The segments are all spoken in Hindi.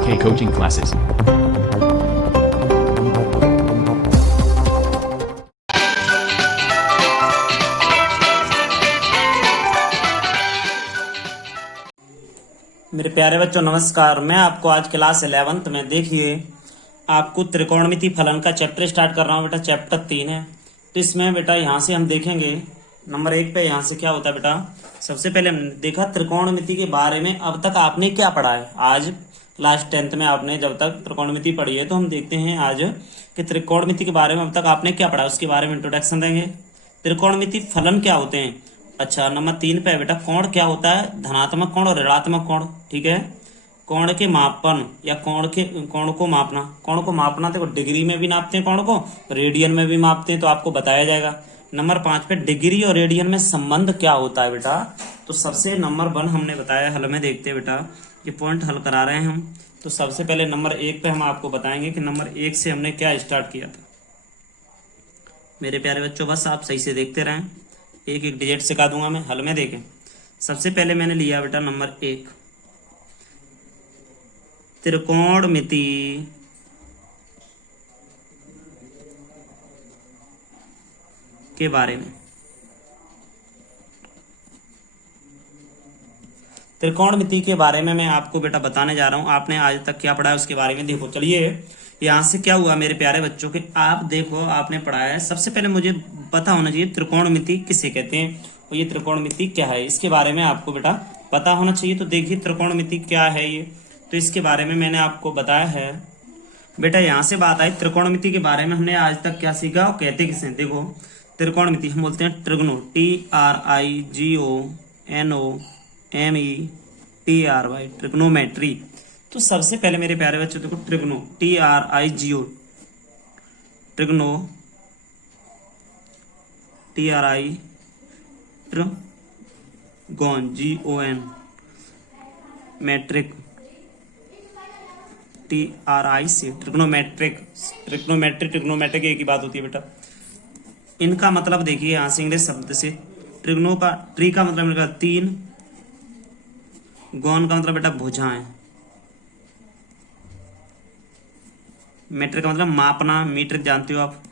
4K coaching classes. मेरे प्यारे बच्चों नमस्कार। मैं आपको आज क्लास 11th में देखिए आपको त्रिकोणमिति फलन का चैप्टर स्टार्ट कर रहा हूँ बेटा। चैप्टर 3 है। तो इसमें बेटा यहाँ से हम देखेंगे नंबर 1 पे यहाँ से क्या होता है बेटा। सबसे पहले हमने देखा त्रिकोणमिति के बारे में अब तक आपने क्या पढ़ा है। आज क्लास 10th में आपने जब तक त्रिकोणमिति पढ़ी है तो हम देखते हैं आज कि त्रिकोणमिति के बारे में अब तक आपने क्या पढ़ा, उसके बारे में इंट्रोडक्शन देंगे। त्रिकोणमिति फलन क्या होते हैं। अच्छा नंबर 3 पे बेटा कोण क्या होता है, धनात्मक कोण और ऋणात्मक कोण। ठीक है, कोण के मापन या कोण को मापना। कोण को मापना देखो डिग्री में भी नापते हैं कोण को, रेडियन में भी मापते हैं, तो आपको बताया जाएगा। नंबर 5 पे डिग्री और रेडियन में संबंध क्या होता है बेटा। तो सबसे नंबर 1 हमने बताया, हल में देखते हैं बेटा, ये पॉइंट हल करा रहे हैं हम। तो सबसे पहले नंबर 1 पे हम आपको बताएंगे कि नंबर 1 से हमने क्या स्टार्ट किया था। मेरे प्यारे बच्चों बस आप सही से देखते रहें, एक एक डिजिट सिखा दूंगा मैं। हल में देखें, सबसे पहले मैंने लिया बेटा नंबर 1 त्रिकोणमिति के बारे में। त्रिकोणमिति के बारे में मैं आपको बेटा बताने जा रहा हूं। आपने आज तक क्या पढ़ा है उसके बारे में देखो। चलिए यहां से क्या हुआ मेरे प्यारे बच्चों के, आप देखो आपने पढ़ा है। सबसे पहले मुझे पता होना चाहिए त्रिकोणमिति किसे कहते हैं और ये त्रिकोणमिति क्या है, इसके बारे में आपको बेटा पता होना चाहिए। तो देखिए त्रिकोणमिति क्या है ये, तो इसके बारे में मैंने आपको बताया है बेटा। यहाँ से बात आई त्रिकोणमिति के बारे में, हमने आज तक क्या सीखा और कहते किसे। देखो त्रिकोणमिति हम बोलते हैं ट्रिग्नो, TRIGONOMETRY, ट्रिग्नोमेट्री। तो सबसे पहले मेरे प्यारे बच्चों देखो trigno, TRIGO, trigno, trigon, GON, metric, TRIC, trigonometric. Trigonometric एक ही बात होती है बेटा। इनका मतलब देखिए यहाँ से इंग्लिश शब्द से ट्रिग्नो का, ट्री का मतलब निकला 3, गॉन का मतलब बेटा भुजाएं, मैट्रिक का मतलब मापना, मीट्रिक जानते हो आप।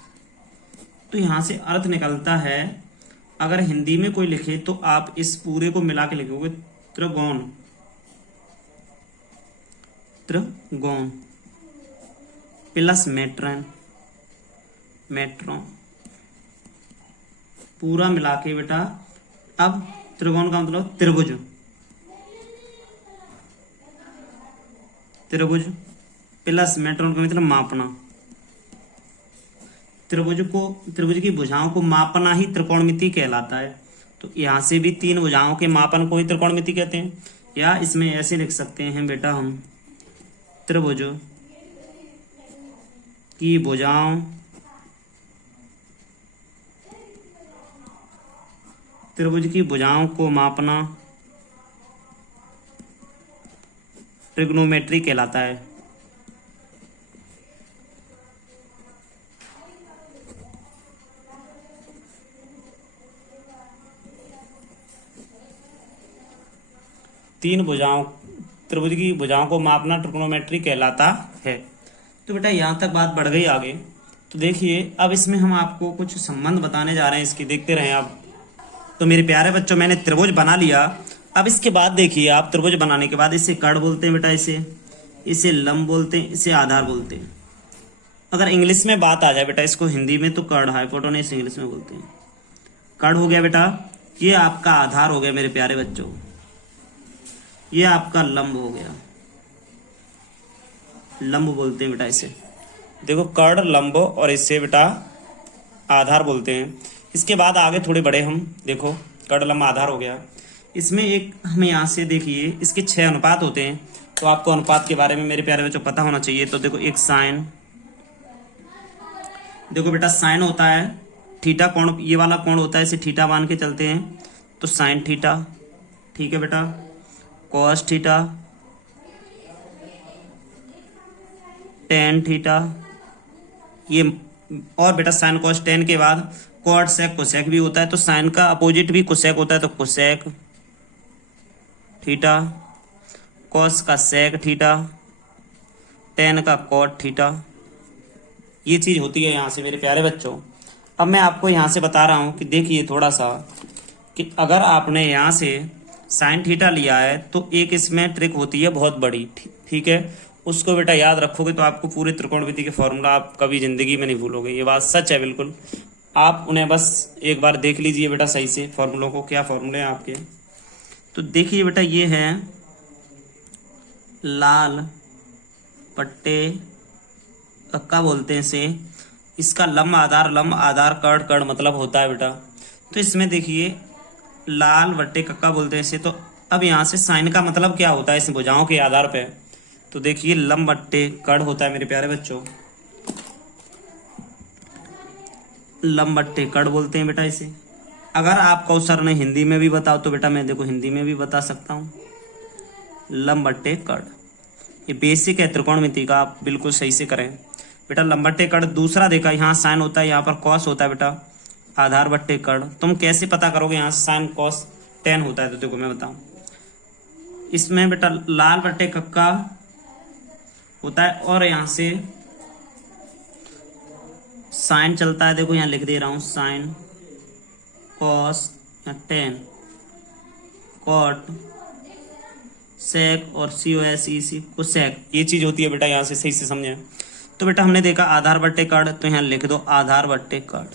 तो यहां से अर्थ निकलता है, अगर हिंदी में कोई लिखे तो आप इस पूरे को मिला के लिखोगे त्रिगोण, त्रिगोण प्लस मैट्रन, मैट्रॉन, पूरा मिला के बेटा। अब त्रिगोण का मतलब त्रिभुज, त्रिभुज प्लस मैट्रॉन का मतलब मापना। त्रिभुज की भुजाओं को मापना ही त्रिकोणमिति कहलाता है। तो यहां से भी 3 भुजाओं के मापन को ही त्रिकोणमिति कहते हैं। या इसमें ऐसे लिख सकते हैं बेटा हम, त्रिभुज की भुजाओं, त्रिभुज की भुजाओं को मापना ट्रिग्नोमेट्री कहलाता है। त्रिभुज की भुजाओं को मापना ट्रिग्नोमेट्री कहलाता है। तो बेटा यहां तक बात बढ़ गई आगे। तो देखिए अब इसमें हम आपको कुछ संबंध बताने जा रहे हैं, इसकी देखते रहें आप। तो मेरे प्यारे बच्चों मैंने त्रिभुज बना लिया। अब इसके बाद देखिए आप, त्रिभुज बनाने के बाद इसे कर्ण बोलते हैं बेटा, इसे लंब बोलते हैं, इसे आधार बोलते हैं। अगर इंग्लिश में बात आ जाए बेटा, इसको हिंदी में तो कर्ण, हाइपोटेन्यूस इंग्लिश में बोलते हैं। कर्ण हो गया बेटा, ये आपका आधार हो गया मेरे प्यारे बच्चों, ये आपका लंब हो गया, लंब बोलते हैं बेटा इसे। देखो कर्ण, लंब और इससे बेटा आधार बोलते हैं। इसके बाद आगे थोड़े बड़े हम, देखो कर्ण, लंब, आधार हो गया। इसमें एक हमें यहाँ से देखिए इसके 6 अनुपात होते हैं। तो आपको अनुपात के बारे में मेरे प्यारे बच्चों पता होना चाहिए। तो देखो एक साइन, देखो बेटा साइन होता है थीटा कोण, ये वाला कोण होता है, इसे थीटा मान के चलते हैं तो साइन थीटा। ठीक है बेटा, कॉस थीटा, टेन थीटा, ये। और बेटा साइन कॉस टेन के बाद कॉट सेक कोसेक भी होता है। तो साइन का अपोजिट भी कोसेक होता है, तो कोसेक थीटा, कॉस का सेक थीटा, टेन का कॉट थीटा, ये चीज होती है यहाँ से मेरे प्यारे बच्चों। अब मैं आपको यहाँ से बता रहा हूँ कि देखिए थोड़ा सा कि अगर आपने यहाँ से साइन थीटा लिया है तो एक इसमें ट्रिक होती है बहुत बड़ी, ठीक है, उसको बेटा याद रखोगे तो आपको पूरे त्रिकोणमिति के फॉर्मूला आप कभी जिंदगी में नहीं भूलोगे, ये बात सच है बिल्कुल। आप उन्हें बस एक बार देख लीजिए बेटा सही से फॉर्मूलों को, क्या फॉर्मूले हैं आपके। तो देखिए बेटा ये है लाल पट्टे कक्का बोलते हैं इसे, इसका लंब आधार कर्ण मतलब होता है बेटा। तो इसमें देखिए लाल बट्टे कक्का बोलते हैं इसे। तो अब यहाँ से साइन का मतलब क्या होता है इस भुजाओं के आधार पे, तो देखिए लंब बट्टे कर्ण होता है मेरे प्यारे बच्चों, लंब बट्टे कर्ण बोलते हैं बेटा इसे। अगर आपको सर ने हिंदी में भी बताओ तो बेटा मैं देखो हिंदी में भी बता सकता हूँ, लंब बट्टे कर्ण, ये बेसिक है त्रिकोणमिति का, आप बिल्कुल सही से करें बेटा। लंब बट्टे कर्ण। दूसरा देखा यहाँ साइन होता है, यहाँ पर कॉस होता है बेटा, आधार बट्टे कर्ण। तुम कैसे पता करोगे यहाँ से साइन कॉस टेन होता है, तो देखो मैं बताऊं, इसमें बेटा लाल बट्टे कक्का होता है और यहाँ से साइन चलता है, देखो यहाँ लिख दे रहा हूं साइन कॉस या टेन कॉट सेक और COSEC कोसेक, ये चीज होती है बेटा, यहाँ से सही से समझे। तो बेटा हमने देखा आधार बट्टे कर्ण, तो यहाँ लिख दो आधार बट्टे कर्ण।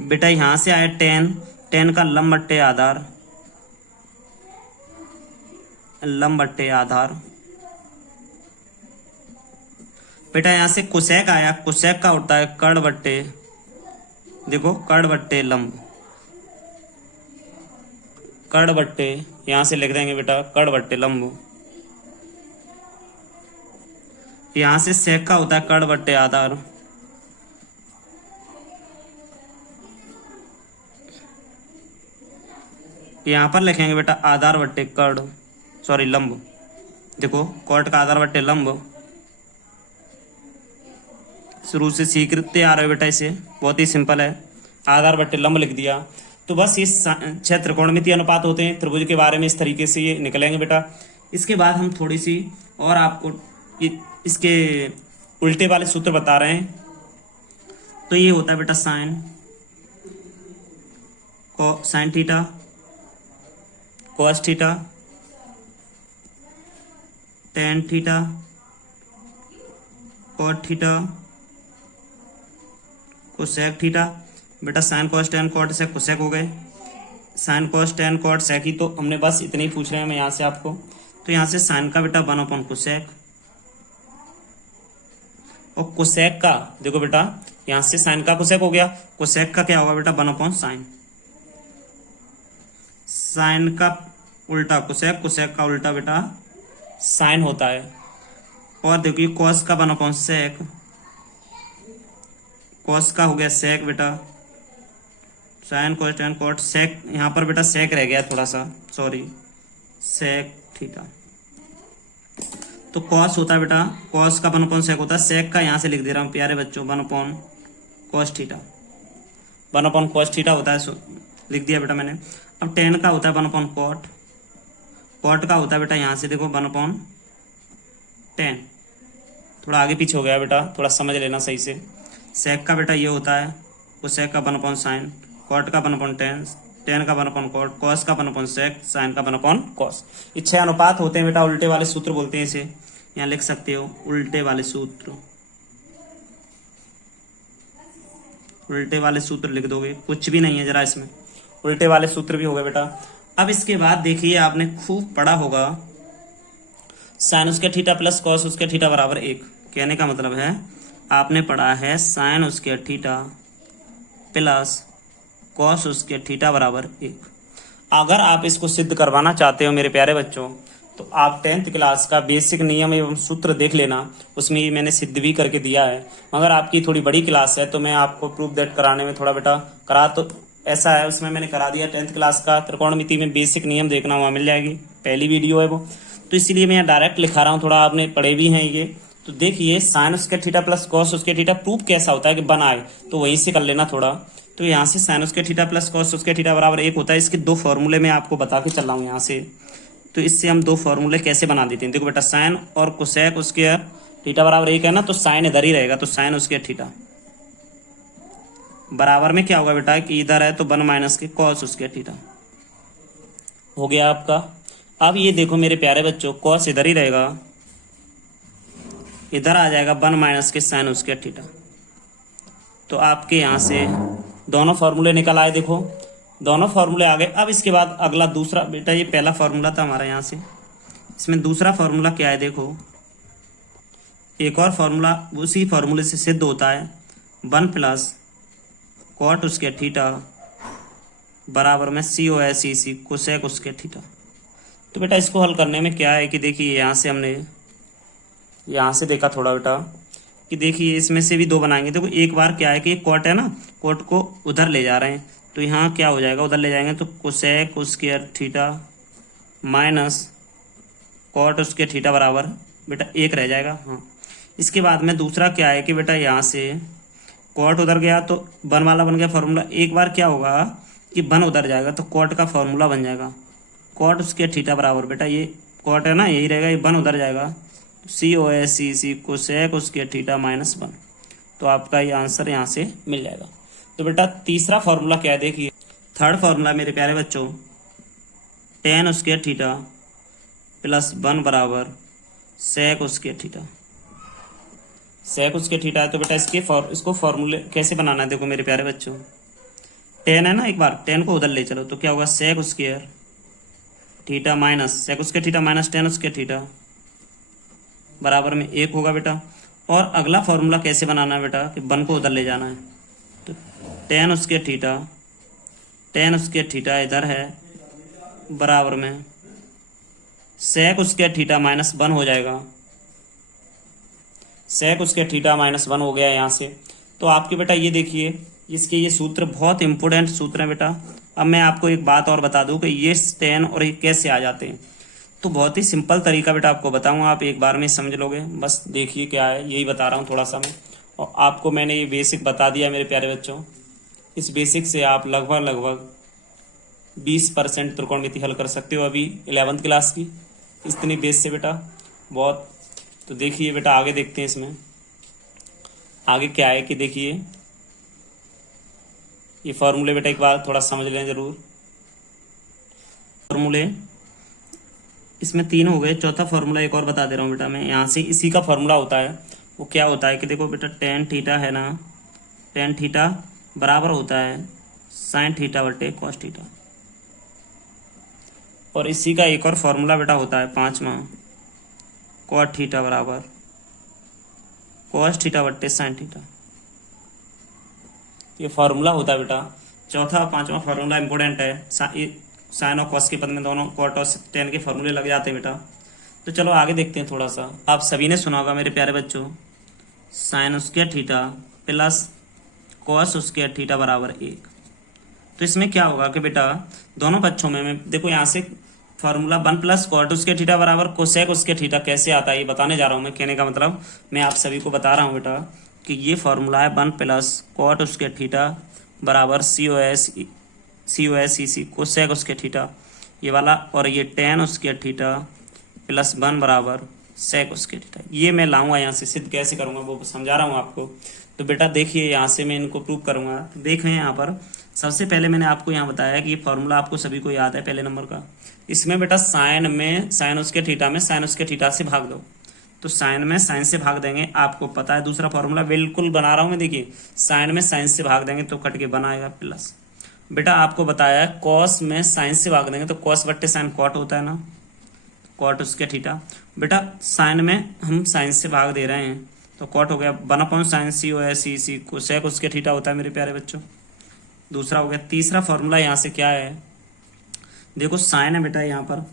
बेटा यहां से आया टेन का लंब बट्टे आधार, लंब बट्टे आधार। बेटा यहां से कोसेक आया, कोसेक का होता है कर्ण बट्टे, देखो कर्ण बट्टे लंब, कर्ण बट्टे, यहां से लिख देंगे बेटा कर्ण बट्टे लंब। यहां से सेक का होता है कर्ण बट्टे आधार, यहां पर लिखेंगे बेटा आधार बट्टे कर्ण, सॉरी लंब, देखो कॉट का आधार बट्टे लंब, शुरू से सीखते आ रहे हो बेटा इसे, बहुत ही सिंपल है, आधार बट्टे लंब लिख दिया। तो बस ये 6 त्रिकोणमितीय अनुपात होते हैं त्रिभुज के बारे में, इस तरीके से ये निकलेंगे बेटा। इसके बाद हम थोड़ी सी और आपको इसके उल्टे वाले सूत्र बता रहे हैं। तो ये होता है बेटा sine theta cos theta tan theta cot theta cosec theta. बेटा sine cos tan cot sec cosec हो गए, sine cos tan cot sec ही तो हमने बस इतने ही पूछ रहे हैं मैं यहाँ से आपको। तो यहाँ से साइन का बेटा 1/, कोसेक, और कोसेक का देखो बेटा यहाँ से साइन का कोसेक हो गया, कोसेक का क्या होगा बेटा 1/, साइन, साइन का उल्टा कोसेक, कोसेक का उल्टा बेटा साइन होता है। और देखिए कॉस का 1/, सेक, कॉस का हो गया सेक बेटा, sine cos tan cot sec, यहाँ पर बेटा सेक रह गया थोड़ा सा, सॉरी, सेक थीटा। तो कॉस होता है बेटा, कॉस का 1/, सेक होता है, सेक का यहाँ से लिख दे रहा हूँ प्यारे बच्चों 1/, कॉस थीटा, 1/, कॉस थीटा होता है, लिख दिया बेटा मैंने। अब टेन का होता है 1/, कॉट, कॉट का होता है बेटा यहाँ से देखो 1/10, थोड़ा आगे पीछे हो गया बेटा, थोड़ा समझ लेना सही से। सेक का बेटा ये होता है, कोसेक का 1/, साइन, कॉट का 1/10, टेन का 1/, कॉट, कॉस का 1/, सेक, साइन का 1/, कॉस। ये 6 अनुपात होते हैं बेटा, उल्टे वाले सूत्र बोलते हैं इसे, यहाँ लिख सकते हो उल्टे वाले सूत्र, उल्टे वाले सूत्र लिख दोगे, कुछ भी नहीं है जरा इसमें, उल्टे वाले सूत्र भी हो गए बेटा। अब इसके बाद देखिए आपने खूब पढ़ा होगा साइन उसके थीटा प्लस कॉस उसके थीटा बराबर 1, कहने का मतलब है आपने पढ़ा है साइन उसके थीटा प्लस कॉस उसके थीटा बराबर 1। अगर आप इसको सिद्ध करवाना चाहते हो मेरे प्यारे बच्चों, तो आप 10th क्लास का बेसिक नियम एवं सूत्र देख लेना, उसमें ये मैंने सिद्ध भी करके दिया है। मगर आपकी थोड़ी बड़ी क्लास है तो मैं आपको प्रूफ दैट कराने में थोड़ा बेटा करा, तो ऐसा है उसमें मैंने करा दिया 10th क्लास का त्रिकोणमिति में बेसिक नियम देखना, वहाँ मिल जाएगी, पहली वीडियो है वो, तो इसीलिए मैं यहाँ डायरेक्ट लिखा रहा हूँ, थोड़ा आपने पढ़े भी हैं ये। तो देखिए साइन उसके थीटा प्लस कॉस उसके थीटा प्रूफ कैसा होता है कि बनाए, तो वहीं से कर लेना थोड़ा। तो यहाँ से साइन उसके थीटा प्लस कॉस उसके थीटा बराबर 1 होता है, इसके 2 फॉर्मूले मैं आपको बता के चल रहा हूँ यहाँ से। तो इससे हम दो फॉर्मूले कैसे बना देते हैं। देखो बेटा साइन और कोसेक उसके थीटा बराबर एक है ना, तो साइन इधर ही रहेगा, तो साइन उसके थीटा बराबर में क्या होगा बेटा कि इधर है तो 1 माइनस के कॉस उसके थीटा हो गया आपका। अब ये देखो मेरे प्यारे बच्चों, कॉस इधर ही रहेगा, इधर आ जाएगा 1 माइनस के साइन उसके थीटा। तो आपके यहाँ से दोनों फार्मूले निकल आए। देखो दोनों फार्मूले आ गए। अब इसके बाद अगला दूसरा, बेटा ये पहला फार्मूला था हमारा यहाँ से, इसमें दूसरा फार्मूला क्या है। देखो एक और फार्मूला उसी फार्मूले से सिद्ध होता है, 1 प्लस कॉट उसके थीटा बराबर में COSEC कोसेक उसके थीटा। तो बेटा इसको हल करने में क्या है कि देखिए यहाँ से हमने यहाँ से देखा थोड़ा बेटा कि देखिए इसमें से भी दो बनाएंगे। देखो एक बार क्या है कि कॉट है ना, कॉट को उधर ले जा रहे हैं, तो यहाँ क्या हो जाएगा, उधर ले जाएंगे तो कोसेक उसके थीटा माइनस कॉट उसके थीटा बराबर बेटा 1 रह जाएगा। हाँ, इसके बाद में दूसरा क्या है कि बेटा यहाँ से कॉट उधर गया तो 1 वाला बन गया फार्मूला। एक बार क्या होगा कि 1 उधर जाएगा तो कॉट का फार्मूला बन जाएगा, कॉट उसके थीटा बराबर बेटा ये कॉट है ना यही रहेगा, ये 1 उधर जाएगा, COSEC कोसेक उसके थीटा माइनस 1। तो आपका ये आंसर यहाँ से मिल जाएगा। तो बेटा तीसरा फार्मूला क्या है, देखिए थर्ड फार्मूला मेरे प्यारे बच्चों, tan उसके थीटा प्लस 1 बराबर सेक उसके थीटा। सेक उसके थीटा है तो बेटा इसको फार्मूले कैसे बनाना है। देखो मेरे प्यारे बच्चों, tan है ना, एक बार tan को उधर ले चलो तो क्या होगा sec square theta minus sec उसके थीटा माइनस tan उसके थीटा बराबर में 1 होगा बेटा। और अगला फार्मूला कैसे बनाना है बेटा कि 1 को उधर ले जाना है, तो tan उसके थीटा इधर है बराबर में सेक उसके थीटा माइनस 1 हो जाएगा, सेक उसके थीटा माइनस 1 हो गया यहाँ से। तो आपके बेटा ये देखिए इसके ये सूत्र बहुत इंपॉर्टेंट सूत्र है बेटा। अब मैं आपको एक बात और बता दूं कि ये tan और ये कैसे आ जाते हैं। तो बहुत ही सिंपल तरीका बेटा आपको बताऊंगा, आप एक बार में समझ लोगे। बस देखिए क्या है, यही बता रहा हूँ थोड़ा सा मैं, और आपको मैंने ये बेसिक बता दिया मेरे प्यारे बच्चों। इस बेसिक से आप लगभग 20% त्रिकोणमिति हल कर सकते हो अभी 11th क्लास की, इतनी बेस से बेटा बहुत। तो देखिए बेटा आगे देखते हैं, इसमें आगे क्या है कि देखिए ये फॉर्मूले बेटा एक बार थोड़ा समझ लें जरूर। फॉर्मूले इसमें 3 हो गए, चौथा फार्मूला एक और बता दे रहा हूँ बेटा मैं यहाँ से। इसी का फार्मूला होता है, वो क्या होता है कि देखो बेटा tan थीटा है ना, tan थीटा बराबर होता है साइन थीटा बटे कॉस थीटा। और इसी का एक और फार्मूला बेटा होता है 5वां, कॉट थीटा बराबर कॉस थीटा बटे साइन थीटा। ये फार्मूला होता है बेटा। चौथा 5वां फार्मूला इंपॉर्टेंट है, साइन और कॉस के पद में दोनों कॉट और tan के फार्मूले लग जाते हैं बेटा। तो चलो आगे देखते हैं थोड़ा सा। आप सभी ने सुना होगा मेरे प्यारे बच्चों, साइन उसके थीटा प्लस कॉस उसके थीटा बराबर 1। तो इसमें क्या होगा कि बेटा दोनों पक्षों में मैं देखो यहाँ से फार्मूला 1 प्लस कॉट उसके थीटा बराबर कोसेक उसके थीटा कैसे आता है ये बताने जा रहा हूँ मैं। कहने का मतलब मैं आप सभी को बता रहा हूँ बेटा कि ये फार्मूला है 1 प्लस कॉट उसके थीटा बराबर COSEC कोसेक उसके थीटा ये वाला, और ये tan उसके थीटा प्लस 1 बराबर सेक उसके थीटा। ये मैं लाऊंगा यहाँ से, सिद्ध कैसे करूँगा वो समझा रहा हूँ आपको। तो बेटा देखिए यहाँ से मैं इनको प्रूव करूँगा। देखें यहाँ पर सबसे पहले मैंने आपको यहाँ बताया कि ये फार्मूला आपको सभी को याद है पहले नंबर का। इसमें बेटा साइन उसके थीटा में साइन उसके थीटा से भाग दो, तो साइन में साइन से भाग देंगे, आपको पता है दूसरा फार्मूला बिल्कुल बना रहा हूँ मैं। देखिए साइन में साइन से भाग देंगे तो कट के बनाएगा प्लस। बेटा आपको बताया कॉस में साइन से भाग देंगे तो कॉस बट्टे साइन कॉट होता है ना, कॉट उसके थीटा। बेटा साइन में हम साइन से भाग दे रहे हैं तो कॉट हो गया 1/sin COSEC कोसेक उसके थीटा होता है मेरे प्यारे बच्चों। दूसरा हो गया। तीसरा फार्मूला यहाँ से क्या है, देखो साइन है बेटा यहाँ पर,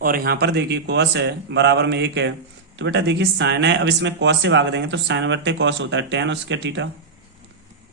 और यहाँ पर देखिए कॉस है बराबर में 1 है। तो बेटा देखिए साइन है, अब इसमें कॉस से भाग देंगे तो साइन बट्टे कॉस होता है tan उसके थीटा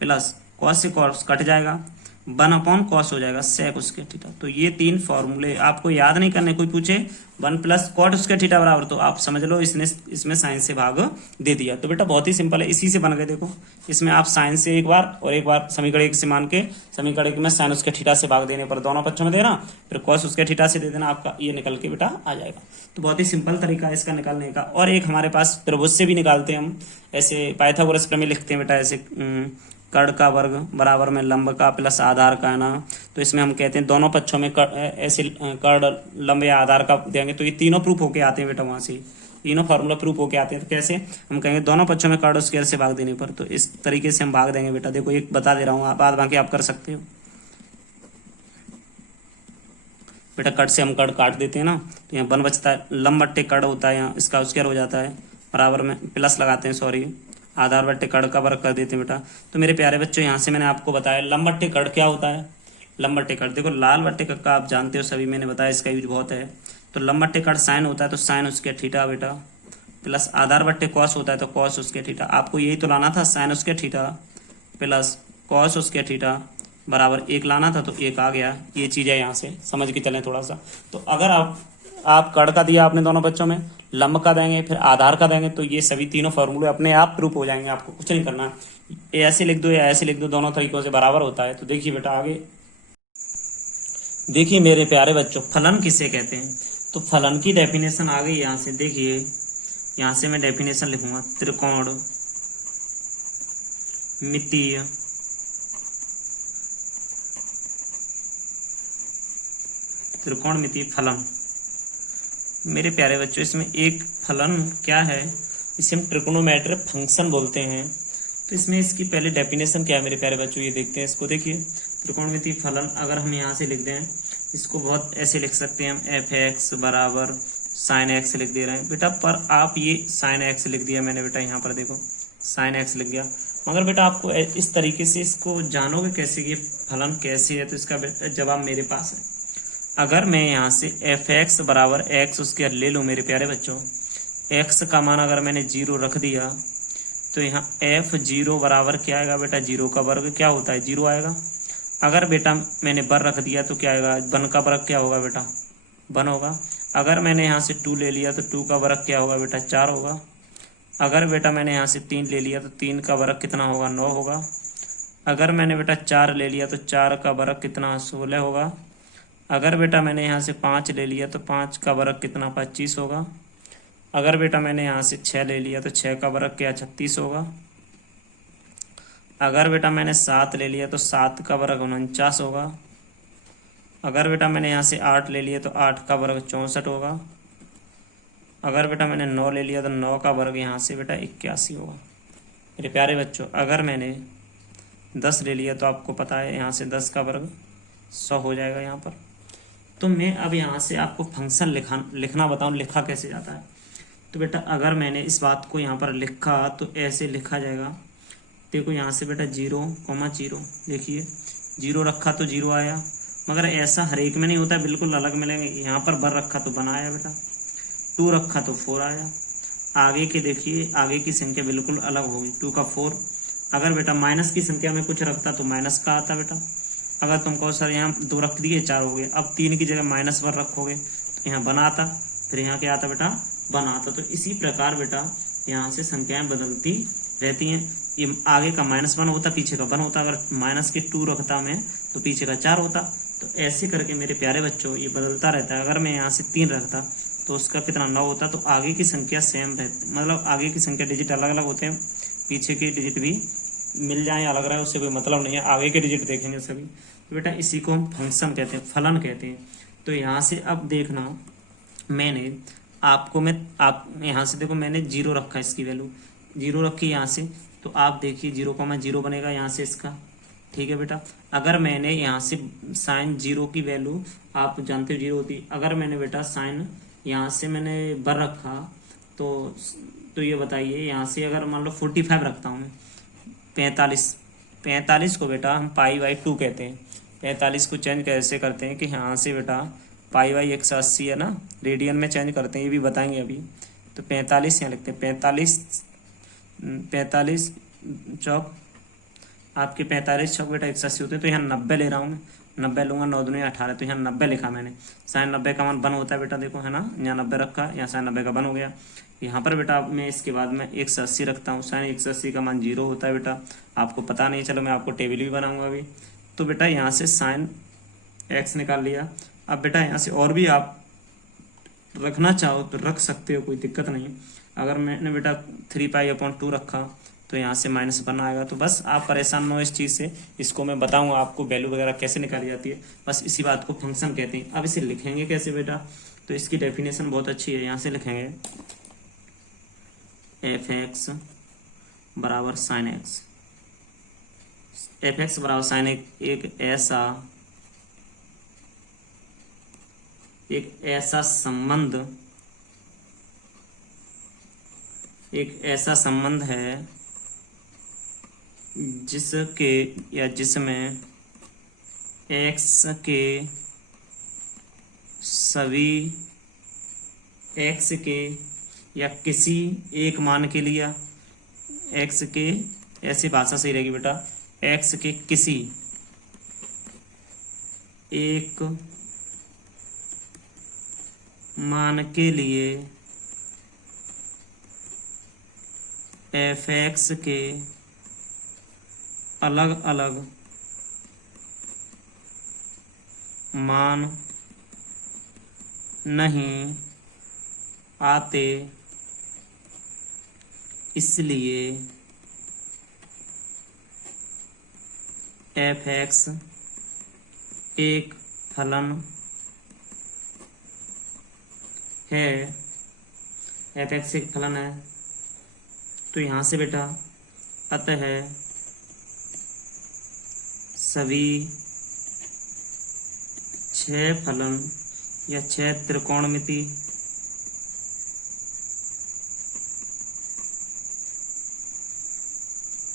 प्लस कॉस से कॉस कट जाएगा 1/cos हो जाएगा sec उसके थीटा। तो ये 3 फॉर्मूले आपको याद नहीं करने, कोई पूछे 1 + cot उसके थीटा बराबर, तो आप समझ लो इसने इसमें साइन से भाग दे दिया। तो बेटा बहुत ही सिंपल है, इसी से बन गए। देखो इसमें आप साइन से एक बार और एक बार समीकरण एक से मान के समीकरण एक में साइन उसके थीटा से भाग देने पर दोनों पक्षों में देना, फिर cos उसके थीटा से दे देना, आपका ये निकल के बेटा आ जाएगा। तो बहुत ही सिंपल तरीका है इसका निकालने का। और एक हमारे पास त्रिभुज से भी निकालते हैं हम, ऐसे पाइथागोरस प्रमेय लिखते हैं बेटा, ऐसे कर्ण का वर्ग बराबर में लंब का प्लस आधार का है ना। तो इसमें हम कहते हैं दोनों पक्षों में ऐसे कर्ण लंब या आधार का देंगे तो ये तीनों प्रूफ होके आते हैं बेटा, वहां से तीनों फार्मूला प्रूफ होके आते हैं। तो कैसे हम कहेंगे दोनों पक्षों में कर्ण स्क्वायर से भाग देने पर, तो इस तरीके से हम भाग देंगे बेटा। देखो एक बता दे रहा हूँ, बाद बाकी आप कर सकते हो बेटा। कट से हम कर्ण काट देते हैं ना, तो यहाँ 1 बचता है, लंब बट्टे कर्ण होता है, यहाँ इसका स्क्वायर हो जाता है, बराबर में प्लस लगाते हैं, सॉरी आधार बट्टे कर्ण का वर्ग कर देते हैं बेटा। तो मेरे प्यारे बच्चों यहाँ से मैंने आपको बताया लंब बट्टे कर्ण क्या होता है। लंब बट्टे कर्ण देखो, लाल बट्टे कर्ण का आप जानते हो सभी, मैंने बताया इसका यूज बहुत है। तो लंब बट्टे कर्ण साइन होता है, तो साइन उसके थीटा बेटा, प्लस आधार बट्टे कॉस होता है, तो कॉस उसके थीटा। आपको यही तो लाना था, साइन उसके थीटा प्लस कॉस उसके थीटा बराबर 1 लाना था, तो 1 आ गया। ये चीज है, यहाँ से समझ के चलें थोड़ा सा। तो अगर आप कर्ण का दिया आपने दोनों बच्चों में, लंब का देंगे, फिर आधार का देंगे, तो ये सभी तीनों फॉर्मूले अपने आप प्रूफ हो जाएंगे, आपको कुछ नहीं करना। ये ऐसे लिख दो या ऐसे लिख दो, दोनों तरीकों से बराबर होता है। तो देखिए बेटा आगे देखिए मेरे प्यारे बच्चों, फलन किसे कहते हैं। तो फलन की डेफिनेशन आ गई यहाँ से। देखिए यहाँ से मैं डेफिनेशन लिखूंगा, त्रिकोण मितीय त्रिकोणमितीय फलन। मेरे प्यारे बच्चों इसमें एक फलन क्या है, इसे हम ट्रिकोनोमेट्रिक फंक्शन बोलते हैं। तो इसमें इसकी पहले डेफिनेशन क्या है मेरे प्यारे बच्चों, ये देखते हैं इसको। देखिए त्रिकोणमितीय फलन अगर हम यहाँ से लिख दें, इसको बहुत ऐसे लिख सकते हैं हम, f(x) बराबर sin x लिख दे रहे हैं बेटा। पर आप ये sin x लिख दिया मैंने बेटा, यहाँ पर देखो sin x लिख गया। मगर बेटा आपको इस तरीके से इसको जानोगे कैसे कि ये फलन कैसे है, तो इसका बेटा जवाब मेरे पास है। अगर मैं यहाँ से f(x) बराबर x उसके ले लूँ मेरे प्यारे बच्चों, x का मान अगर मैंने 0 रख दिया, तो यहाँ f(0) बराबर क्या आएगा बेटा, 0 का वर्ग क्या होता है, 0 आएगा। अगर बेटा मैंने बर रख दिया तो क्या आएगा, 1 का वर्ग क्या होगा बेटा, 1 होगा। अगर मैंने यहाँ से 2 ले लिया तो 2 का वर्ग क्या होगा बेटा, 4 होगा। अगर बेटा मैंने यहाँ से 3 ले लिया तो 3 का वर्ग कितना होगा, 9 होगा। अगर मैंने बेटा 4 ले लिया तो 4 का वर्ग कितना, 16 होगा। अगर बेटा मैंने यहाँ से 5 ले लिया तो 5 का वर्ग कितना, 25 होगा। अगर बेटा मैंने यहाँ से 6 ले लिया तो 6 का वर्ग क्या, 36 होगा। अगर बेटा मैंने 7 ले लिया तो 7 का वर्ग 49 होगा। अगर बेटा मैंने यहाँ से 8 ले लिया तो 8 का वर्ग 64 होगा। अगर बेटा मैंने 9 ले लिया तो 9 का वर्ग यहाँ से बेटा 81 होगा। मेरे प्यारे बच्चों अगर मैंने 10 ले लिया तो आपको पता है यहाँ से 10 का वर्ग 100 हो जाएगा यहाँ पर। तो मैं अब यहाँ से आपको फंक्शन लिखना बताऊँ, लिखा कैसे जाता है। तो बेटा अगर मैंने इस बात को यहाँ पर लिखा तो ऐसे लिखा जाएगा। देखो यहाँ से बेटा 0,0, देखिए 0 रखा तो 0 आया, मगर ऐसा हर एक में नहीं होता, बिल्कुल अलग मिलेंगे। यहाँ पर बर रखा तो 1 आया बेटा, 2 रखा तो 4 आया। आगे के देखिए, आगे की संख्या बिल्कुल अलग होगी, 2 का 4। अगर बेटा माइनस की संख्या में कुछ रखता तो माइनस का आता बेटा। अगर तुम कहो सर यहाँ 2 रख दिए 4 हो गए, अब 3 की जगह -1 रखोगे तो यहाँ 1 आता, फिर यहाँ क्या आता बेटा, 1 आता। तो इसी प्रकार बेटा यहाँ से संख्याएं बदलती रहती हैं। ये आगे का -1 होता, पीछे का 1 होता। अगर माइनस के 2 रखता मैं तो पीछे का 4 होता। तो ऐसे करके मेरे प्यारे बच्चों ये बदलता रहता है। अगर मैं यहाँ से 3 रखता तो उसका कितना 9 होता। तो आगे की संख्या सेम रहती, मतलब आगे की संख्या डिजिट अलग अलग होते हैं, पीछे के डिजिट भी मिल जाए अलग रहे उससे कोई मतलब नहीं है, आगे के डिजिट देखेंगे सभी। तो बेटा इसी को हम फंक्शन कहते हैं, फलन कहते हैं। तो यहाँ से अब देखना, मैंने आपको आप यहाँ से देखो मैंने 0 रखा, इसकी वैल्यू 0 रखी यहाँ से। तो आप देखिए 0,0 बनेगा यहाँ से इसका, ठीक है बेटा। अगर मैंने यहाँ से साइन 0 की वैल्यू आप जानते हो 0 होती। अगर मैंने बेटा साइन यहाँ से मैंने बर रखा तो ये बताइए यहाँ से अगर मान लो 45 रखता हूँ मैं, 45 को बेटा हम π/2 कहते हैं। 45 को चेंज कैसे करते हैं कि यहाँ से बेटा π/180 है ना, रेडियन में चेंज करते हैं, ये भी बताएंगे अभी। तो 45 यहाँ लिखते हैं, 45 चौक आपके 45 छक बेटा 180 होते हैं, तो यहाँ 90 ले रहा हूँ मैं, 90 लूंगा, 9 दूनी 18, तो यहाँ 90 लिखा मैंने। साइन 90 का मान 1 होता है बेटा, देखो है ना, यहाँ 90 रखा, यहाँ साइन 90 का 1 हो गया। यहाँ पर बेटा मैं इसके बाद में 180 रखता हूँ, साइन 180 का मान 0 होता है बेटा, आपको पता नहीं, चलो मैं आपको टेबल भी बनाऊंगा अभी। तो बेटा यहाँ से साइन x निकाल लिया। अब बेटा यहाँ से और भी आप रखना चाहो तो रख सकते हो, कोई दिक्कत नहीं। अगर मैंने बेटा 3π/2 रखा तो यहाँ से -1 आएगा। तो बस आप परेशान न हो इस चीज़ से, इसको मैं बताऊंगा आपको वैल्यू वगैरह कैसे निकाली जाती है, बस इसी बात को फंक्शन कहते हैं। अब इसे लिखेंगे कैसे बेटा, तो इसकी डेफिनेशन बहुत अच्छी है, यहाँ से लिखेंगे f(x) बराबर साइन x। f(x) बराबर साइन एक ऐसा संबंध है जिसके या जिसमें x के सभी x के या किसी एक मान के लिए, x के, ऐसी भाषा सही रहेगी बेटा, x के किसी एक मान के लिए f(x) के अलग अलग मान नहीं आते, इसलिए f(x) एक फलन है, f(x) एक फलन है। तो यहाँ से बेटा अतः सभी 6 फलन या 6 त्रिकोणमिति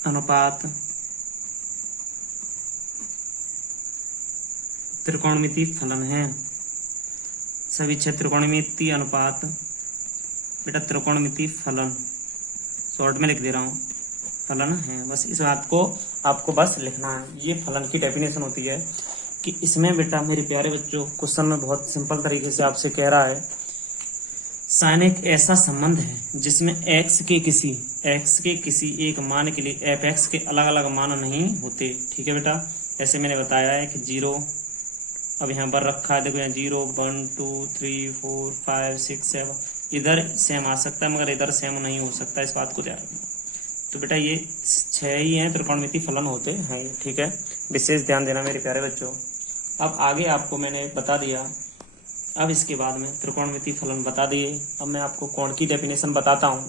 अनुपात त्रिकोणमिति फलन है। सभी 6 त्रिकोणमिति अनुपात बेटा त्रिकोणमिति फलन, शॉर्ट में लिख दे रहा हूँ, फलन है। बस इस बात को आपको बस लिखना है। ये फलन की डेफिनेशन होती है कि इसमें बेटा मेरे प्यारे बच्चों क्वेश्चन में बहुत सिंपल तरीके से आपसे कह रहा है, साइन एक ऐसा संबंध है जिसमें x के किसी एक मान के लिए f(x) के अलग अलग मान नहीं होते। ठीक है बेटा, ऐसे मैंने बताया है कि 0, अब यहाँ पर रखा है, देखो यहाँ 0 1 2 3 4 5 6 7, इधर सेम आ सकता है मगर इधर सेम नहीं हो सकता, इस बात को ध्यान रखना। तो बेटा ये 6 ही हैं त्रिकोणमिति फलन होते हैं। ठीक है, विशेष ध्यान देना मेरे प्यारे बच्चों। अब आगे आपको मैंने बता दिया, अब इसके बाद में त्रिकोणमिति फलन बता दिए, अब मैं आपको कोण की डेफिनेशन बताता हूँ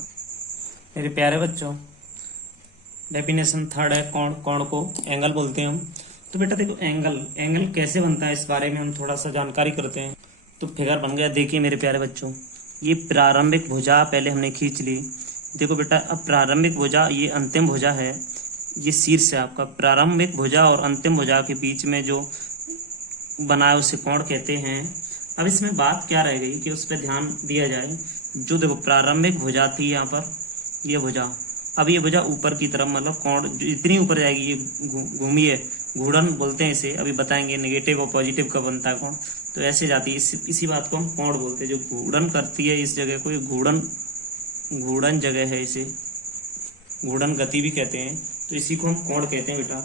मेरे प्यारे बच्चों। डेफिनेशन थर्ड है कोण। कोण को एंगल बोलते हैं हम। तो बेटा देखो एंगल कैसे बनता है, इस बारे में हम थोड़ा सा जानकारी करते हैं। तो फिगर बन गया, देखिए मेरे प्यारे बच्चों, ये प्रारंभिक भुजा पहले हमने खींच ली। देखो बेटा अब प्रारंभिक भुजा, ये अंतिम भुजा है, ये शीर्ष है आपका। प्रारंभिक भुजा और अंतिम भुजा के बीच में जो बना है उसे कोण कहते हैं। अब इसमें बात क्या रह गई कि उस पर ध्यान दिया जाए। जो देखो प्रारंभिक भुजा थी यहाँ पर, ये भुजा, अब ये भुजा ऊपर की तरफ, मतलब कोण इतनी ऊपर जाएगी, ये घूमी है, घूर्णन बोलते हैं इसे, अभी बताएंगे नेगेटिव और पॉजिटिव का बनता है कोण। तो ऐसे जाती है, इसी बात को हम कोण बोलते हैं। जो घूर्णन करती है इस जगह को, ये घूर्णन जगह है, इसे घूर्णन गति भी कहते हैं, तो इसी को हम कोण कहते हैं बेटा।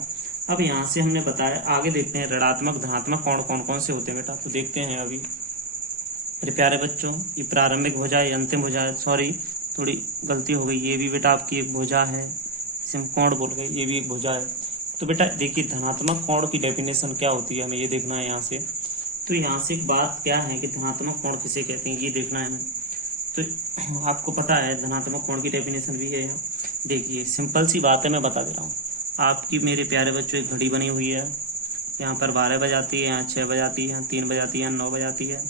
अब यहाँ से हमने बताया, आगे देखते हैं ऋणात्मक धनात्मक कोण कौन कौन से होते हैं बेटा। तो देखते हैं अभी मेरे प्यारे बच्चों, ये प्रारंभिक भुजा, ये अंतिम भुजा है, सॉरी थोड़ी गलती हो गई, ये भी बेटा आपकी एक भुजा है, इसे हम कोण बोल गए, ये भी एक भुजा है। तो बेटा देखिए धनात्मक कोण की डेफिनेशन क्या होती है, हमें ये देखना है यहाँ से। तो यहाँ से एक बात क्या है कि धनात्मक कोण किसे कहते हैं, ये देखना है हमें। तो आपको पता है धनात्मक कोण की डेफिनेशन भी है यहाँ। देखिए सिंपल सी बात है, मैं बता दे रहा हूँ आपकी मेरे प्यारे बच्चों। एक घड़ी बनी हुई है, यहाँ पर 12 बजाती है, यहाँ 6 बजाती है, यहाँ 3 बजाती है, यहाँ 9 बजाती है।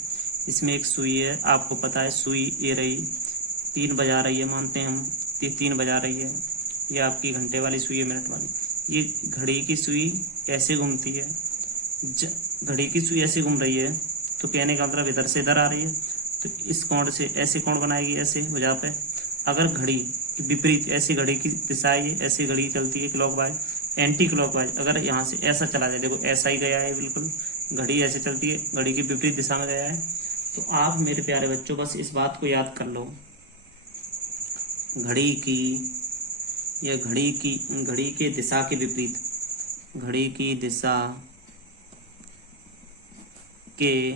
इसमें एक सुई है, आपको पता है सुई ये रही 3 बजा रही है, मानते हैं हम 3 बजा रही है। ये आपकी घंटे वाली सुई है, मिनट वाली। ये घड़ी की सुई ऐसे घूमती है, घड़ी की सुई ऐसे घूम रही है, तो कहने का मतलब इधर से इधर आ रही है, तो इस कोण से ऐसे कोण बनाएगी, ऐसे भुजा पे। अगर घड़ी विपरीत, ऐसी घड़ी की दिशा है, ऐसी घड़ी चलती है क्लॉकवाइज, एंटी क्लॉकवाइज अगर यहाँ से ऐसा चला जाए, देखो ऐसा ही गया है बिल्कुल, घड़ी ऐसे चलती है, घड़ी की विपरीत दिशा में गया है। तो आप मेरे प्यारे बच्चों बस इस बात को याद कर लो, घड़ी की या घड़ी के दिशा के विपरीत, घड़ी की दिशा के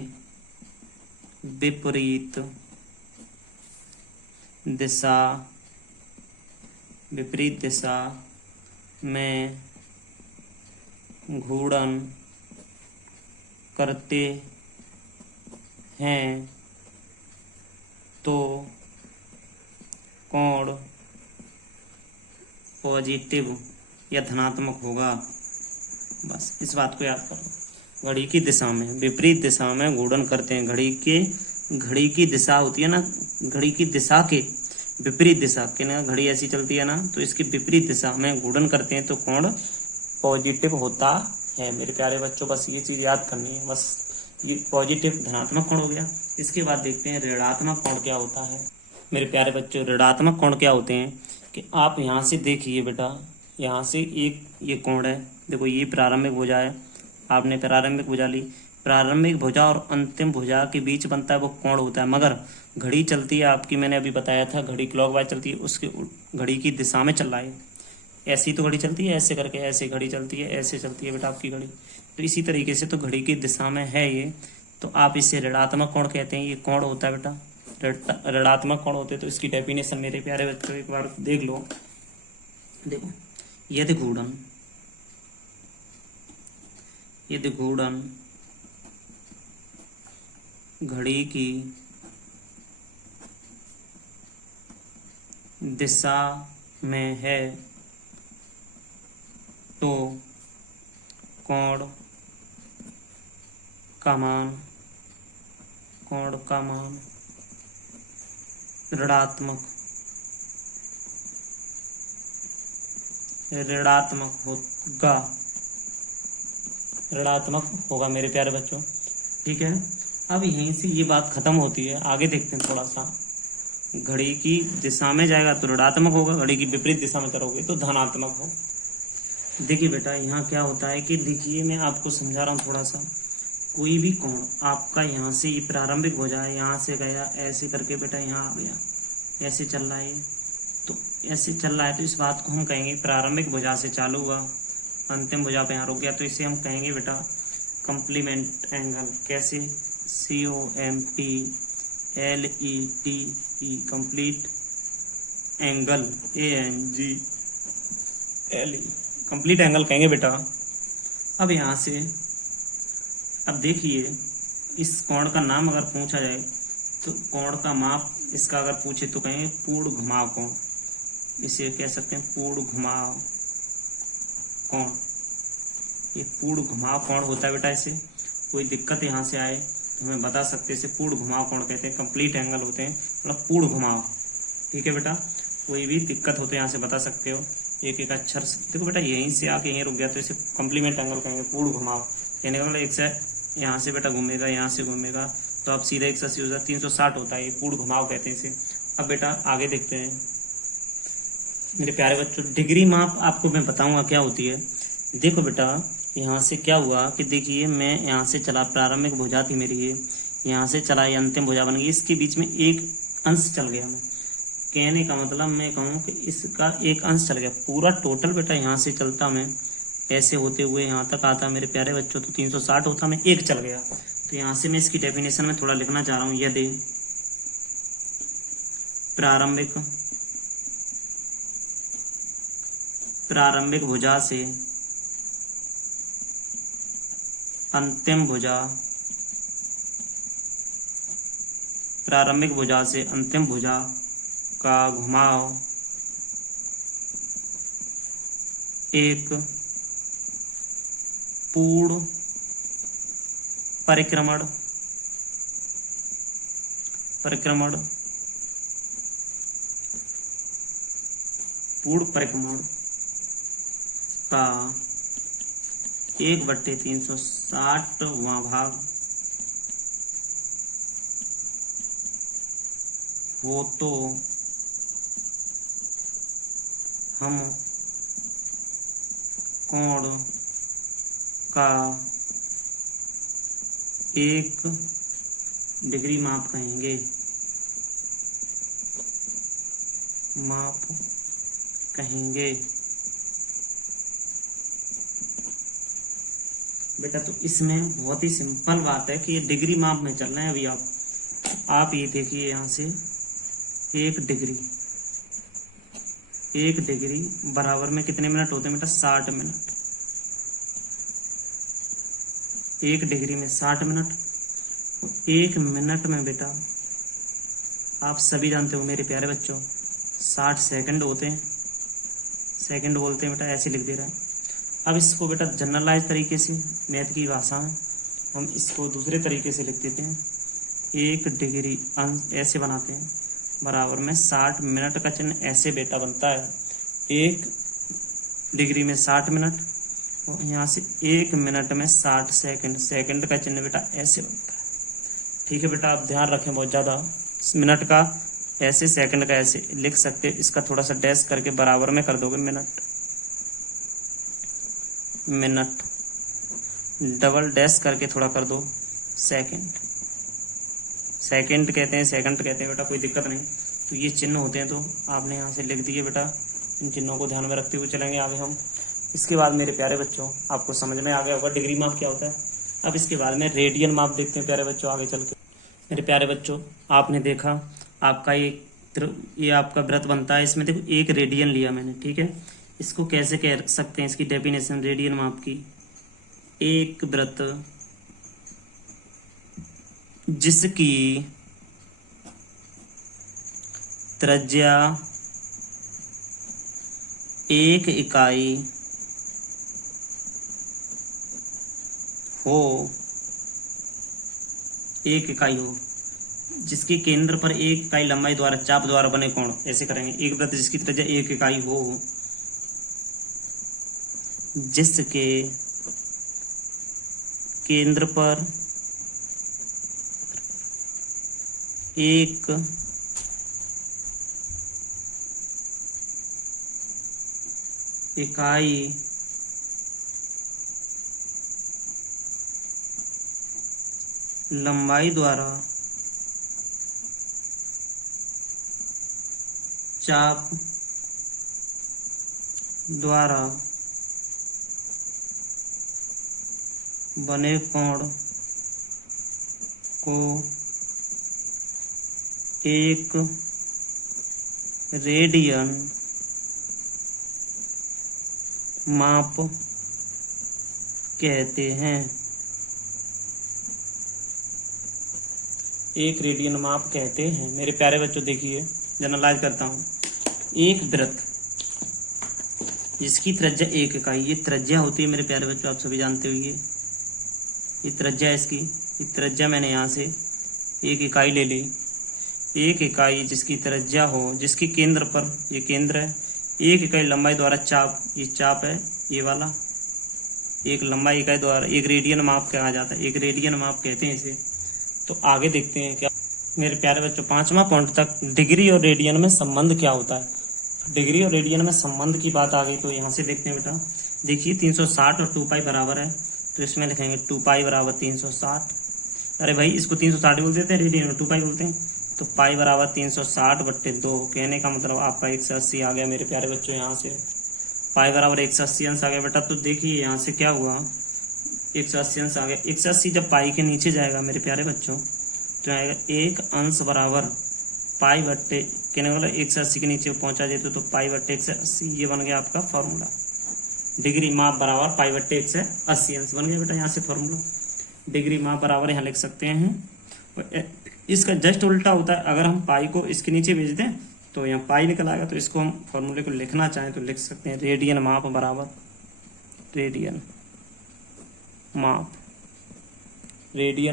विपरीत दिशा में घूर्णन करते हैं तो कोण पॉजिटिव या धनात्मक होगा। बस इस बात को याद करो, घड़ी की दिशा में विपरीत दिशा में घूर्णन करते हैं, घड़ी की दिशा होती है ना, घड़ी की दिशा के विपरीत दिशा के ना, घड़ी ऐसी चलती है ना, तो इसकी विपरीत दिशा में घूर्णन करते हैं तो कोण पॉजिटिव होता है। मेरे प्यारे बच्चों बस ये चीज याद करनी है, बस ये पॉजिटिव धनात्मक कोण हो गया। इसके बाद देखते हैं ऋणात्मक कोण क्या होता है। मेरे प्यारे बच्चों ऋणात्मक कोण क्या होते हैं कि आप यहाँ से देखिए बेटा, यहाँ से एक ये कोण है, देखो ये प्रारंभिक भुजा है, आपने प्रारंभिक भुजा ली, प्रारंभिक भुजा और अंतिम भुजा के बीच बनता है वो कोण होता है। मगर घड़ी चलती है आपकी, मैंने अभी बताया था घड़ी क्लॉकवाइज चलती है, उसके घड़ी की दिशा में चल रहा है, ऐसी तो घड़ी चलती है, ऐसे करके ऐसे घड़ी चलती है, ऐसे चलती है बेटा आपकी घड़ी, तो इसी तरीके से तो घड़ी की दिशा में है ये, तो आप इसे ऋणात्मक कोण कहते हैं। ये कोण होता है बेटा, ऋणात्मक कोण होते हैं। तो इसकी डेफिनेशन मेरे प्यारे बच्चों एक बार देख लो, देखो यदि घूर्णन घड़ी की दिशा में है तो कोण का मान ऋणात्मक होगा मेरे प्यारे बच्चों। ठीक है, अब यहीं से ये बात खत्म होती है, आगे देखते हैं थोड़ा सा। घड़ी की दिशा में जाएगा तो ऋणात्मक होगा, घड़ी की विपरीत दिशा में करोगे तो धनात्मक हो। देखिए बेटा यहाँ क्या होता है कि देखिए मैं आपको समझा रहा हूँ थोड़ा सा, कोई भी कोण आपका यहाँ से ये प्रारंभिक भुजा है, यहाँ से गया ऐसे करके बेटा यहाँ आ गया, ऐसे चल रहा है, तो ऐसे चल रहा है, तो इस बात को हम कहेंगे प्रारंभिक भुजा से चालू हुआ, अंतिम भुजा पे यहाँ रुक गया, तो इसे हम कहेंगे बेटा कंप्लीमेंट एंगल। कैसे? COMPLETE complete angle, ANGLE complete angle कहेंगे बेटा। अब यहाँ से अब देखिए इस कोण का नाम अगर पूछा जाए तो कोण का माप इसका अगर पूछे तो कहेंगे पूर्ण घुमाव कोण, इसे कह सकते हैं पूर्ण घुमाव कोण। ये पूर्ण घुमाव कोण होता है बेटा। इसे कोई दिक्कत यहाँ से आए तो हमें बता सकते हैं, इसे पूर्ण घुमाव कोण कहते हैं। कंप्लीट एंगल होते हैं मतलब पूर्ण घुमाव। ठीक है बेटा, कोई भी दिक्कत हो तो यहाँ से बता सकते हो। एक एक अक्षर देखो बेटा, यहीं से आके यहीं रुक गया तो इसे कम्प्लीमेंट एंगल कहेंगे, पूर्ण घुमाव। यानी मतलब एक से यहाँ से बेटा घूमेगा, यहाँ से घूमेगा तो आप सीधा 180 हो जाए, 360 होता है, ये पूर्ण घुमाव कहते हैं इसे। अब बेटा आगे देखते हैं मेरे प्यारे बच्चों, डिग्री माप आपको मैं बताऊंगा क्या होती है। देखो बेटा यहाँ से क्या हुआ कि देखिए मैं यहाँ से चला, प्रारंभिक भुजा थी मेरी ये, यहाँ से चला, ये अंतिम भुजा बन गई, इसके बीच में एक अंश चल गया। मैं कहने का मतलब मैं कहूँ कि इसका एक अंश चल गया, पूरा टोटल बेटा यहाँ से चलता मैं ऐसे होते हुए यहाँ तक आता मेरे प्यारे बच्चों तो 360 होता, मैं एक चल गया। तो यहाँ से मैं इसकी डेफिनेशन में थोड़ा लिखना चाह रहा हूँ। यदि प्रारंभिक भुजा से अंतिम भुजा, प्रारंभिक भुजा से अंतिम भुजा का घुमाव एक पूर्ण परिक्रमण का 1/360वां भाग हो तो हम कोण का एक डिग्री माप कहेंगे, माप कहेंगे। बेटा तो इसमें बहुत ही सिंपल बात है कि ये डिग्री माप में चल रहे हैं। अभी आप ये देखिए, यहाँ से एक डिग्री बराबर में कितने मिनट होते हैं बेटा? 60 मिनट। एक डिग्री में 60 मिनट। एक मिनट में बेटा आप सभी जानते हो मेरे प्यारे बच्चों 60 सेकंड होते हैं। सेकंड बोलते हैं बेटा, ऐसे लिख दे रहे हैं। अब इसको बेटा जनरलाइज तरीके से मैथ की भाषा में हम इसको दूसरे तरीके से लिख देते हैं। एक डिग्री ऐसे बनाते हैं बराबर में 60 मिनट का चिन्ह ऐसे बेटा बनता है। एक डिग्री में 60 मिनट और यहाँ से एक मिनट में 60 सेकंड। सेकंड का चिन्ह बेटा ऐसे बनता है। ठीक है बेटा, आप ध्यान रखें बहुत ज़्यादा। मिनट का ऐसे, सेकंड का ऐसे लिख सकते हैं। इसका थोड़ा सा डैश करके बराबर में कर दोगे मिनट, डबल डैश करके थोड़ा कर दो सेकंड। सेकंड कहते हैं, सेकंड कहते हैं बेटा, कोई दिक्कत नहीं। तो ये चिन्ह होते हैं, तो आपने यहाँ से लिख दिए बेटा। इन चिन्हों को ध्यान में रखते हुए चलेंगे आगे हम। इसके बाद मेरे प्यारे बच्चों आपको समझ में आ गया होगा डिग्री माप क्या होता है। अब इसके बाद में रेडियन माप देखते हैं प्यारे बच्चों आगे चल के। मेरे प्यारे बच्चों आपने देखा आपका ये आपका वृत्त बनता है। इसमें देखो एक रेडियन लिया मैंने, ठीक है। इसको कैसे कह सकते हैं, इसकी डेफिनेशन रेडियन माप की, एक वृत्त जिसकी त्रिज्या 1 इकाई हो, 1 इकाई हो, जिसके केंद्र पर 1 इकाई लंबाई द्वारा चाप द्वारा बने कोण, ऐसे करेंगे। एक वृत्त जिसकी त्रिज्या 1 इकाई हो, जिसके केंद्र पर 1 इकाई लंबाई द्वारा चाप द्वारा बने कोण को एक रेडियन माप कहते हैं। एक रेडियन माप कहते हैं। मेरे प्यारे बच्चों देखिए, जनरलाइज करता हूँ। एक वृत्त जिसकी त्रिज्या 1 इकाई, ये त्रिज्या होती है मेरे प्यारे बच्चों, आप सभी जानते हो। ये त्रिज्या है इसकी। ये त्रिज्या मैंने यहाँ से 1 इकाई ले ली। 1 इकाई जिसकी त्रिज्या हो, जिसके केंद्र पर, ये केंद्र है, 1 इकाई लंबाई द्वारा चाप, ये चाप है ये वाला, एक लंबाई इकाई द्वारा एक रेडियन माप कहा जाता है। एक रेडियन माप कहते हैं इसे। तो आगे देखते हैं क्या मेरे प्यारे बच्चों। 5वां पॉइंट तक डिग्री और रेडियन में संबंध क्या होता है। डिग्री और रेडियन में संबंध की बात आ गई, तो यहाँ से देखते हैं बेटा। देखिए 360 और 2 पाई बराबर है, तो इसमें लिखेंगे 2 पाई बराबर 360। अरे भाई इसको 360 बोल देते हैं, रेडियन में 2 पाई बोलते हैं। तो पाई बराबर 360/2। कहने का मतलब आपका 180 आ गया मेरे प्यारे बच्चों। यहाँ से पाई बराबर 180 अंश आ गया बेटा। तो देखिए यहाँ से क्या हुआ, 180 अंश आ गया। 180 जब पाई के नीचे जाएगा मेरे प्यारे बच्चों, तो आएगा 1 अंश बराबर पाई/, कहने वाला 180 के नीचे पहुंचा जाए तो पाई/180। ये बन गया आपका फॉर्मूला। डिग्री माप बराबर पाई/180 अंश बन गया बेटा। यहाँ से फॉर्मूला डिग्री माप बराबर यहाँ लिख सकते हैं। इसका जस्ट उल्टा होता है। अगर हम पाई को इसके नीचे भेज दें तो यहाँ पाई निकल आएगा। तो इसको हम फॉर्मूले को लिखना चाहें तो लिख सकते हैं रेडियन माप बराबर रेडियन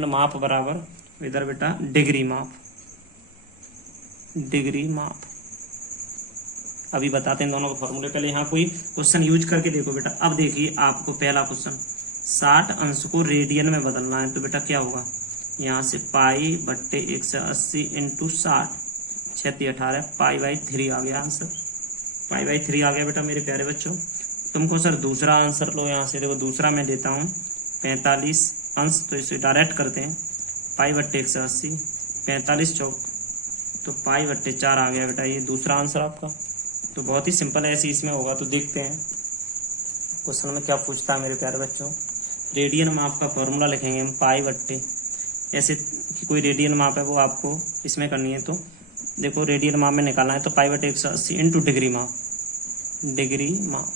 माप बराबर इधर बेटा डिग्री माप। अभी बताते हैं दोनों को फॉर्मूले। पहले यहाँ कोई क्वेश्चन यूज करके देखो बेटा। अब देखिए आपको पहला क्वेश्चन, 60 अंश को रेडियन में बदलना है। तो बेटा क्या होगा, यहाँ से पाई/180 इंटू 60, 6 18 पाई/3 आ गया आंसर। पाई/3 आ गया बेटा मेरे प्यारे बच्चों। तुमको सर दूसरा आंसर लो यहाँ से, देखो दूसरा मैं देता हूँ 45 अंश, तो इसे डायरेक्ट करते हैं, पाई बट्टे 180, 45 चौक तो पाई बट्टे 4 आ गया बेटा, ये दूसरा आंसर आपका। तो बहुत ही सिंपल है, ऐसे इसमें होगा। तो देखते हैं क्वेश्चन में क्या पूछता है मेरे प्यारे बच्चों। रेडियन माप का फॉर्मूला लिखेंगे हम, पाई बट्टे, ऐसे कि कोई रेडियन माप है वो आपको इसमें करनी है। तो देखो रेडियन माप में निकालना है, तो पाई बट्टे 180 इंटू डिग्री माप, डिग्री माप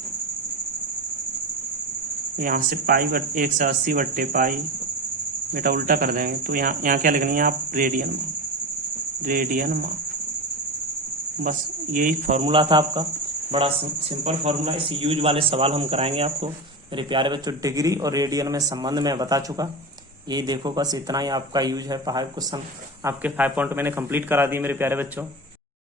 यहाँ से पाई बट्टे 180 बट्टे पाई, बेटा उल्टा कर देंगे। तो यहाँ क्या लिखनी है आप, रेडियन माप, रेडियन माप। बस यही फॉर्मूला था आपका, बड़ा सिंपल फॉर्मूला। इस यूज वाले सवाल हम कराएंगे आपको मेरे प्यारे बच्चों। डिग्री और रेडियन में संबंध में बता चुका, यही देखो, बस इतना ही आपका यूज है। 5 क्वेश्चन आपके 5 पॉइंट मैंने कंप्लीट करा दिए मेरे प्यारे बच्चों।